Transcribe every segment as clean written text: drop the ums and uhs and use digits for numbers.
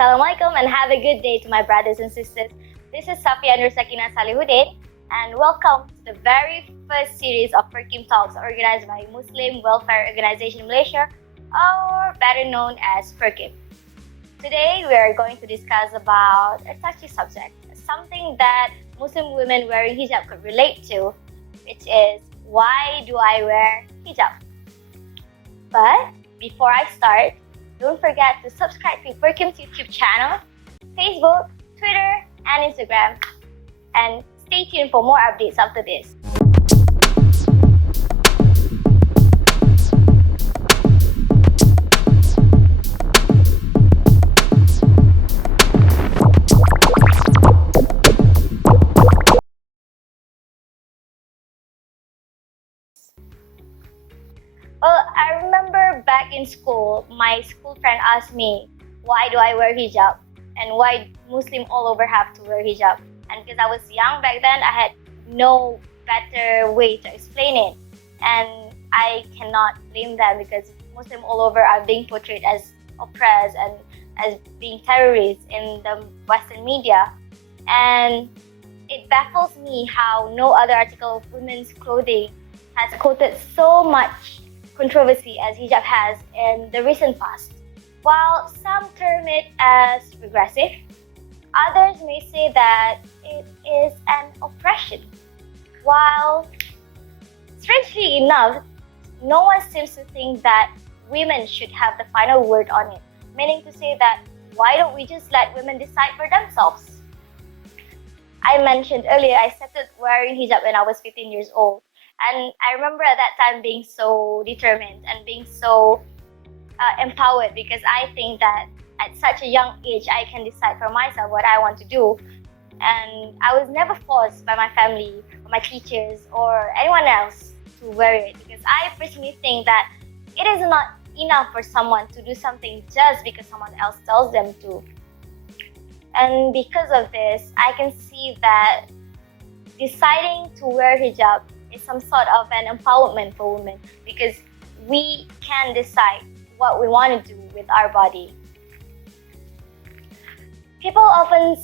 Assalamualaikum and have a good day to my brothers and sisters. This is Safiyya Nur Sakeena and welcome to the very first series of PERKIMTalks organized by Muslim Welfare Organization Malaysia, or better known as PERKIM. Today we are going to discuss about a touchy subject, something that Muslim women wearing hijab could relate to, which is why do I wear hijab? But before I start, don't forget to subscribe to PERKIM's YouTube channel, Facebook, Twitter, and Instagram. And stay tuned for more updates after this. Well, I remember back in school, my school friend asked me, why do I wear hijab? And why Muslim all over have to wear hijab? And because I was young back then, I had no better way to explain it. And I cannot blame them because Muslim all over are being portrayed as oppressed and as being terrorists in the Western media. And it baffles me how no other article of women's clothing has quoted so much controversy as hijab has in the recent past. While some term it as regressive, others may say that it is an oppression. While, strangely enough, no one seems to think that women should have the final word on it, meaning to say that why don't we just let women decide for themselves? I mentioned earlier I started wearing hijab when I was 15 years old. And I remember at that time being so determined and being so empowered because I think that at such a young age, I can decide for myself what I want to do. And I was never forced by my family, or my teachers, or anyone else to wear it because I personally think that it is not enough for someone to do something just because someone else tells them to. And because of this, I can see that deciding to wear hijab is some sort of an empowerment for women because we can decide what we want to do with our body. People often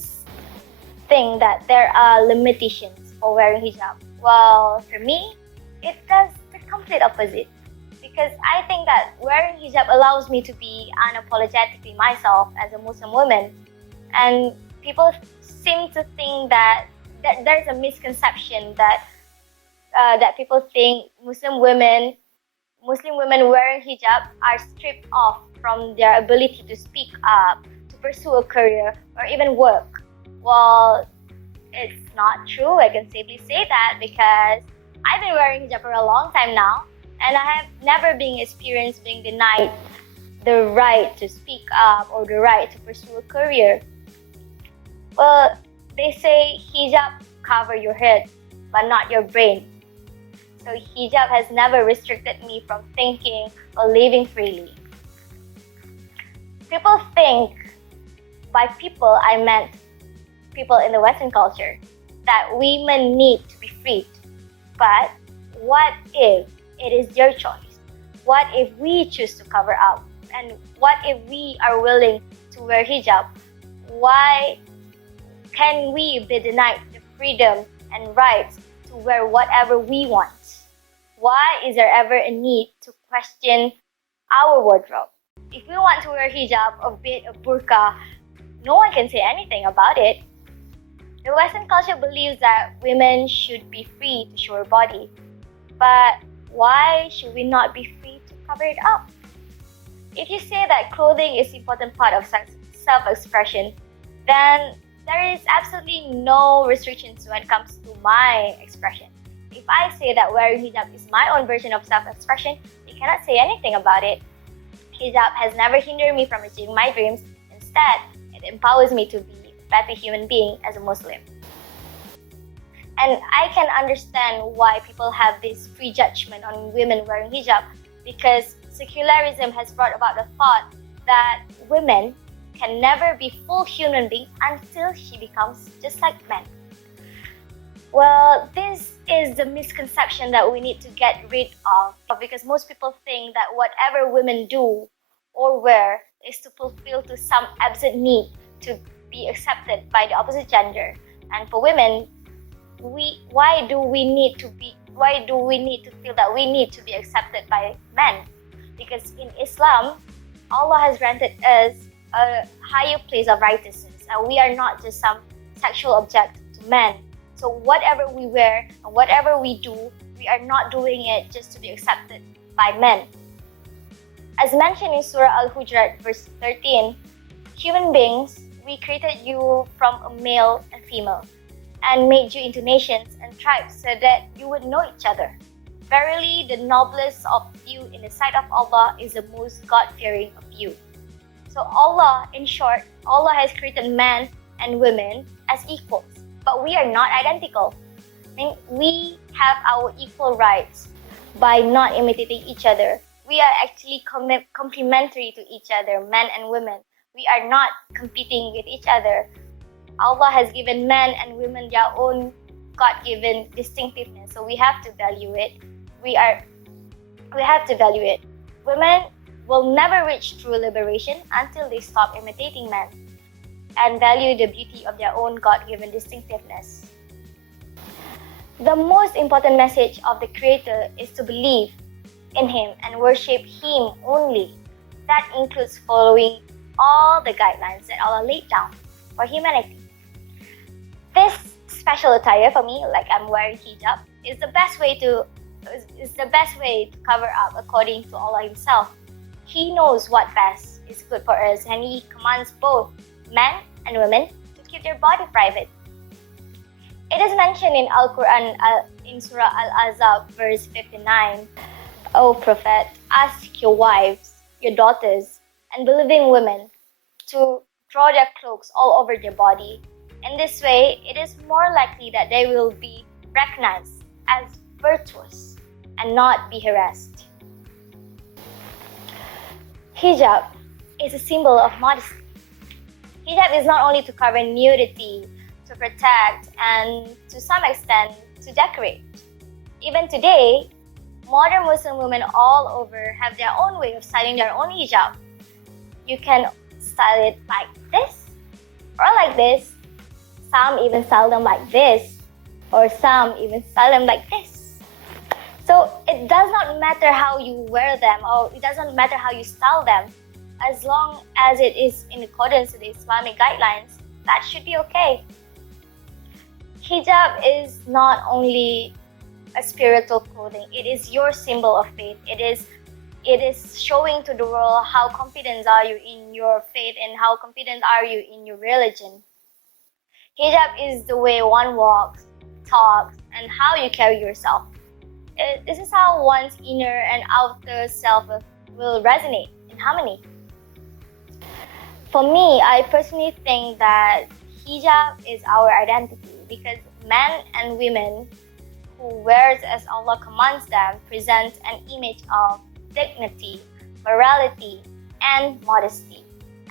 think that there are limitations for wearing hijab. Well, for me, it does the complete opposite because I think that wearing hijab allows me to be unapologetically myself as a Muslim woman. And people seem to think that there's a misconception that people think Muslim women wearing hijab are stripped off from their ability to speak up, to pursue a career, or even work. Well, it's not true. I can safely say that because I've been wearing hijab for a long time now, and I have never been experienced being denied the right to speak up or the right to pursue a career. Well, they say hijab cover your head, but not your brain. So hijab has never restricted me from thinking or living freely. People think, by people I meant people in the Western culture, that women need to be freed. But what if it is your choice? What if we choose to cover up? And what if we are willing to wear hijab? Why can we be denied the freedom and rights to wear whatever we want? Why is there ever a need to question our wardrobe? If we want to wear hijab or be it a burqa, no one can say anything about it. The Western culture believes that women should be free to show her body. But why should we not be free to cover it up? If you say that clothing is an important part of self-expression, then there is absolutely no restrictions when it comes to my expression. If I say that wearing hijab is my own version of self-expression, you cannot say anything about it. Hijab has never hindered me from achieving my dreams. Instead, it empowers me to be a better human being as a Muslim. And I can understand why people have this prejudgment on women wearing hijab because secularism has brought about the thought that women can never be full human beings until she becomes just like men. Well, this is the misconception that we need to get rid of because most people think that whatever women do or wear is to fulfill to some absurd need to be accepted by the opposite gender. And for women, why do we need to feel that we need to be accepted by men? Because in Islam, Allah has granted us a higher place of righteousness, and we are not just some sexual object to men. So whatever we wear and whatever we do, we are not doing it just to be accepted by men. As mentioned in Surah Al-Hujurat verse 13, human beings, we created you from a male and female and made you into nations and tribes so that you would know each other. Verily, the noblest of you in the sight of Allah is the most God-fearing of you. So Allah, in short, Allah has created men and women as equals, but we are not identical. I mean, we have our equal rights by not imitating each other. We are actually complementary to each other, men and women. We are not competing with each other. Allah has given men and women their own God-given distinctiveness, so we have to value it. We have to value it. Women will never reach true liberation until they stop imitating men and value the beauty of their own God-given distinctiveness. The most important message of the Creator is to believe in Him and worship Him only. That includes following all the guidelines that Allah laid down for humanity. This special attire for me, like I'm wearing hijab, is the best way to cover up according to Allah Himself. He knows what best is good for us, and He commands both men and women to keep their body private. It is mentioned in Al-Quran in Surah Al-Ahzab verse 59, O Prophet, ask your wives, your daughters, and believing women to draw their cloaks all over their body. In this way, it is more likely that they will be recognized as virtuous and not be harassed. Hijab is a symbol of modesty. Hijab is not only to cover nudity, to protect, and to some extent to decorate. Even today, modern Muslim women all over have their own way of styling their own hijab. You can style it like this or like this. Some even style them like this, or some even style them like this. So it does not matter how you wear them, or it doesn't matter how you style them. As long as it is in accordance with the Islamic guidelines, that should be okay. Hijab is not only a spiritual clothing, it is your symbol of faith. It is showing to the world how confident are you in your faith and how confident are you in your religion. Hijab is the way one walks, talks, and how you carry yourself. This is how one's inner and outer self will resonate in harmony. For me, I personally think that hijab is our identity because men and women who wears as Allah commands them present an image of dignity, morality, and modesty.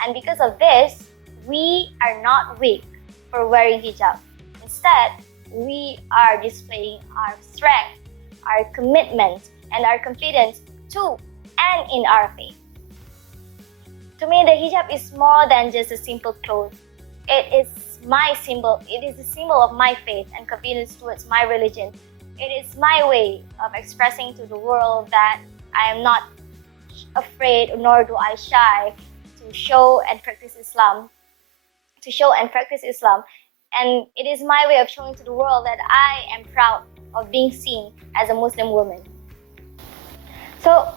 And because of this, we are not weak for wearing hijab. Instead, we are displaying our strength, our commitment, and our confidence to and in our faith. To me, the hijab is more than just a simple cloth. It is my symbol. It is a symbol of my faith and confidence towards my religion. It is my way of expressing to the world that I am not afraid, nor do I shy to show and practice Islam. And it is my way of showing to the world that I am proud of being seen as a Muslim woman. So,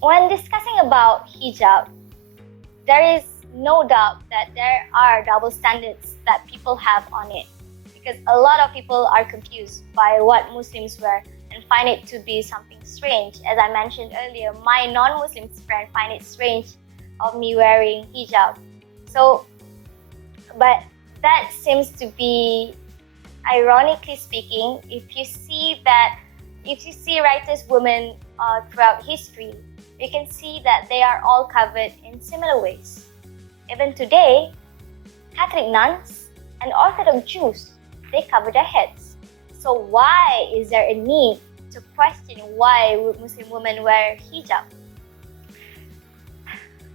when discussing about hijab, there is no doubt that there are double standards that people have on it, because a lot of people are confused by what Muslims wear and find it to be something strange. As I mentioned earlier, my non-Muslim friend find it strange of me wearing hijab. But that seems to be, ironically speaking, if you see righteous women throughout history, you can see that they are all covered in similar ways. Even today, Catholic nuns and Orthodox Jews, they cover their heads. So why is there a need to question why would Muslim women wear hijab?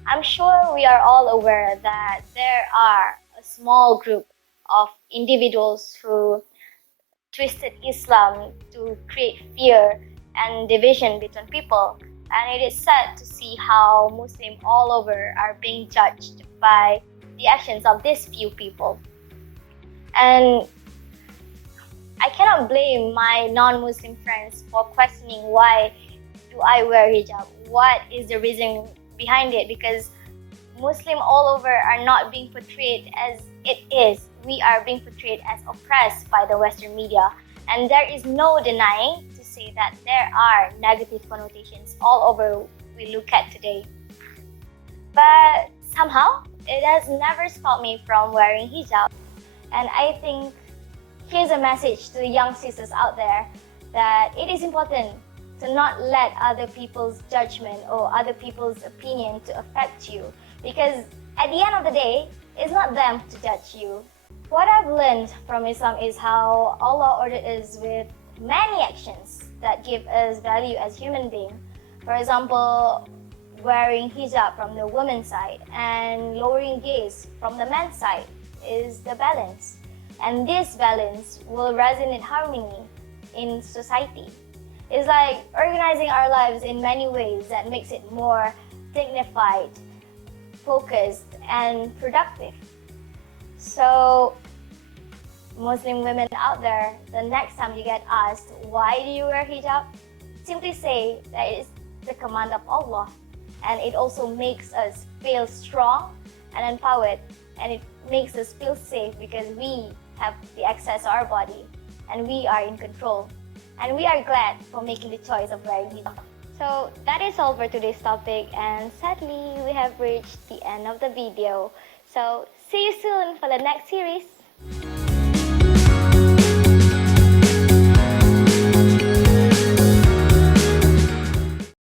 I'm sure we are all aware that there are a small group of individuals who twisted Islam to create fear and division between people. And it is sad to see how Muslims all over are being judged by the actions of these few people. And I cannot blame my non-Muslim friends for questioning why do I wear hijab? What is the reason behind it? Because Muslim all over are not being portrayed as it is. We are being portrayed as oppressed by the Western media. And there is no denying to say that there are negative connotations all over we look at today. But somehow, it has never stopped me from wearing hijab. And I think here's a message to the young sisters out there that it is important to not let other people's judgment or other people's opinion to affect you. Because at the end of the day, it's not them to judge you. What I've learned from Islam is how Allah ordered us with many actions that give us value as human beings. For example, wearing hijab from the woman's side and lowering gaze from the man's side is the balance. And this balance will resonate harmony in society. It's like organizing our lives in many ways that makes it more dignified, focused, and productive. So, Muslim women out there, the next time you get asked, why do you wear hijab? Simply say that it is the command of Allah. And it also makes us feel strong and empowered. And it makes us feel safe because we have the access to our body and we are in control. And we are glad for making the choice of wearing hijab. So that is all for today's topic, and sadly we have reached the end of the video. So see you soon for the next series.